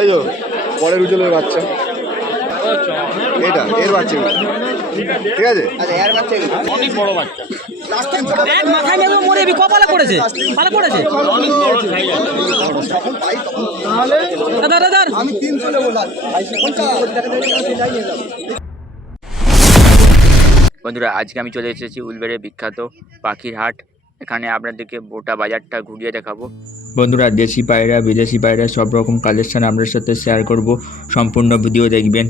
এই তো পরের উজ্জ্বলের বাচ্চা, এটা এর বাচ্চা, ঠিক আছে। অনেক বড় বাচ্চা, এক মাথায় নেবে মরে বি কপালে পড়েছে, ভালো পড়েছে। অনেক বড় সাইজ আছে। দাদা দাদা আমি 300 নেবো লাল। বন্ধুরা, আজকে আমি চলে এসেছি উলবেড়িয়ার বিখ্যাত পাখির হাট। এখানে আপনাদেরকে গোটা বাজারটা ঘুরিয়ে দেখাবো। বন্ধুরা, দেশি পায়রা বিদেশি পায়রা সব রকম কালেকশন আপনার সাথে শেয়ার করব, সম্পূর্ণ ভিডিও দেখবেন।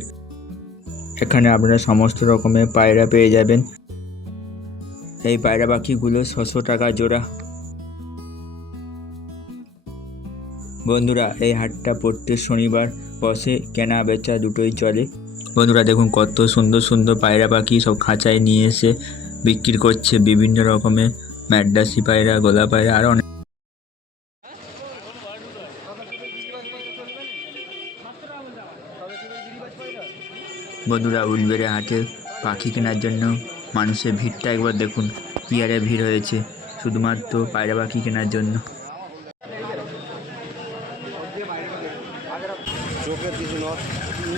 এখানে আপনারা সমস্ত রকমের পায়রা পেয়ে যাবেন। এই পায়রা পাখিগুলো 600 টাকা জোড়া। বন্ধুরা, এই হাটটা প্রত্যেক শনিবার বসে, কেনা বেচা দুটোই চলে। বন্ধুরা দেখুন, কত সুন্দর সুন্দর পায়রা পাখি সব খাঁচায় নিয়ে এসে বিক্রি করছে। বিভিন্ন রকমের ম্যাড্রাসি পায়রা, গোলা পায়রা, আরও অনেক। বন্ধুরা, উলবেড়িয়া হাটে পাখি কেনার জন্য মানুষের ভিড়টা একবার দেখুন, কি আরে ভিড় হয়েছে শুধুমাত্র পায়রা পাখি কেনার জন্য। চোখের কিছু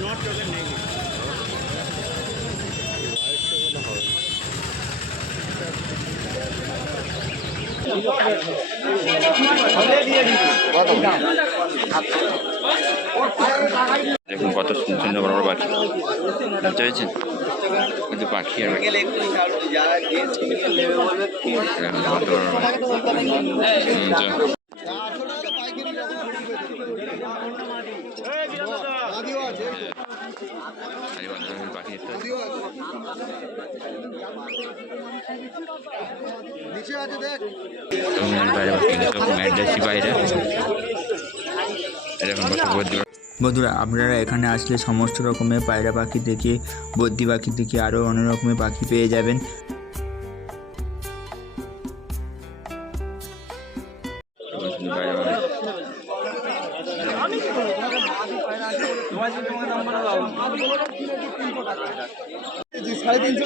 নট চোখের নেই। দেখুন কত সুন্দর সুন্দর বড় বড় পাখি, বুঝতে পেরেছেন? কিন্তু পাখি আর পাখি। কত বড় বড় পাখি। বন্ধুরা, আপনারা এখানে আসলে সমস্ত রকমের পায়রা পাখি থেকে, বদ্রি পাখি থেকে আরও অনেক রকমের পাখি পেয়ে যাবেন।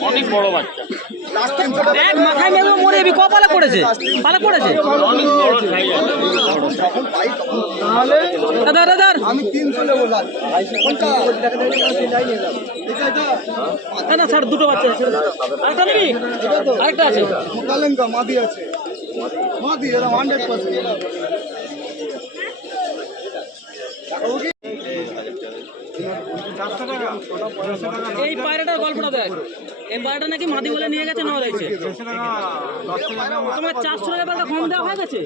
অনেক বড় বাচ্চা, এক মাথায় নেবে মরে বি কপালে পড়েছে, ভালো পড়েছে। অনেক বড় সাইজ আছে। দাদা দাদা আমি 300 নেবো লাল। না স্যার, দুটো বাচ্চা আছে। আরেকটা নিবি? আরেকটা আছে। কালেঙ্কা মাদি আছে, মাদি এরা 100%। এই পায়রাটার গল্পটা দেখ। এই পায়রাটা নাকি মাদি বলে নিয়ে গেছে, নেওয়া হয়েছে তোমার 400 টাকা পায়রাটা কম দেওয়া হয়ে গেছে।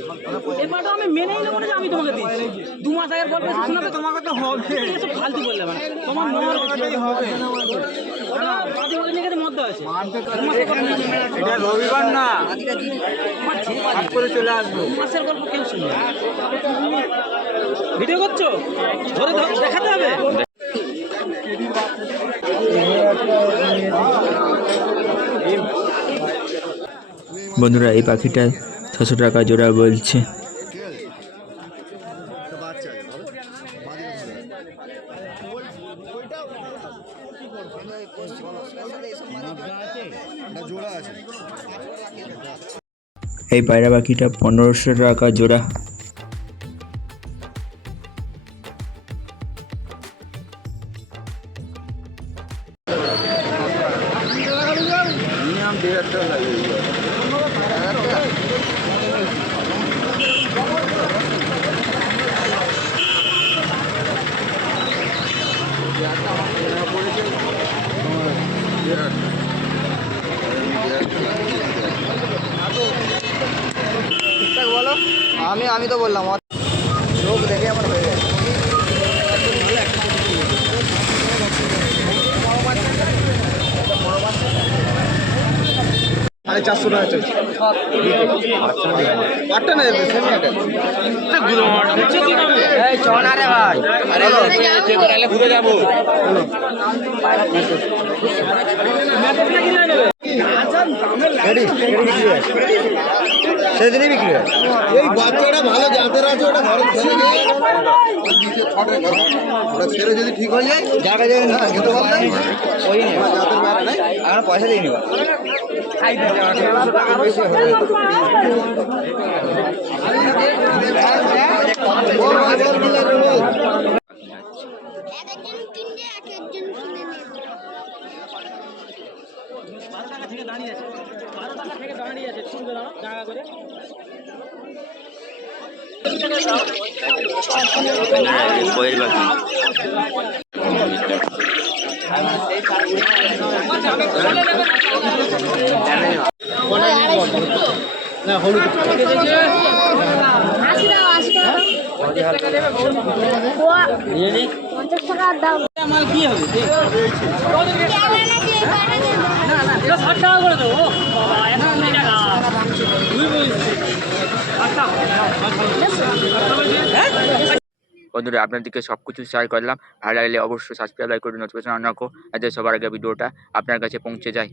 এই পায়রাটা আমি মেনেই নেবো না যে আমি তোমাকে দিচ্ছি। 2 মাস আগের গল্প শোনাবে, তোমাকে তো হবে। এসব ফালতু বললে মানে তোমার মনে হবে ওটা মাদি বলে নিয়ে গেছে, মদ্দা আছে। এটা রবিবার না, হাট করে চলে আসবো। মাসের গল্প কেউ শুনবে। ভিডিও করছো, ধরে দেখাতে হবে। বন্ধুরা, এই পাখিটা 600 টাকা জোড়া বলছে। এই পায়রা পাখিটা 1500 টাকা জোড়া। ঠিকঠাক বলো। আমি তো বললাম লোক দেখে আমার হয়ে গেছে। আরে 400 টাকা চলছে। আটটা না যাবে, সেমি আটটা। এই চল না রে ভাই, আরে চেক করালে ঘুরে যাবো। রেডি বিক্রি হয়, সেদিনই বিক্রি হয়। এই বাচ্চাটা ভালো জাতের আছে, ওটা ঘরে ছেড়ে দিয়ে ওটা ছেড়ে যদি ঠিক হয়ে যায়, জায়গা যায় না খেতে পারলে ওই নেই জাতের বাইরে নাই, আর পয়সা দিয়ে নিবা। বেশি হয়ে 12 টাকা থেকে দাঁড়িয়ে আছে, 12 টাকা থেকে দাঁড়িয়ে আছে, শুনবে না জায়গা করে। কোয়েল পাখি না হলুদ আমার কি হবে? না না, এটা 60 টাকা করে দেবো। বাবা, এখন এই টাকা। তুই বলছিস 60 টাকা। বন্ধুরা আপনাদেরকে সব কিছু শেয়ার করলাম। ভালো লাগলে অবশ্যই সাবস্ক্রাইব লাইক করে নোটিফিকেশন অন রাখো, যাতে সবার আগে ভিডিওটা আপনার কাছে পৌঁছে যায়।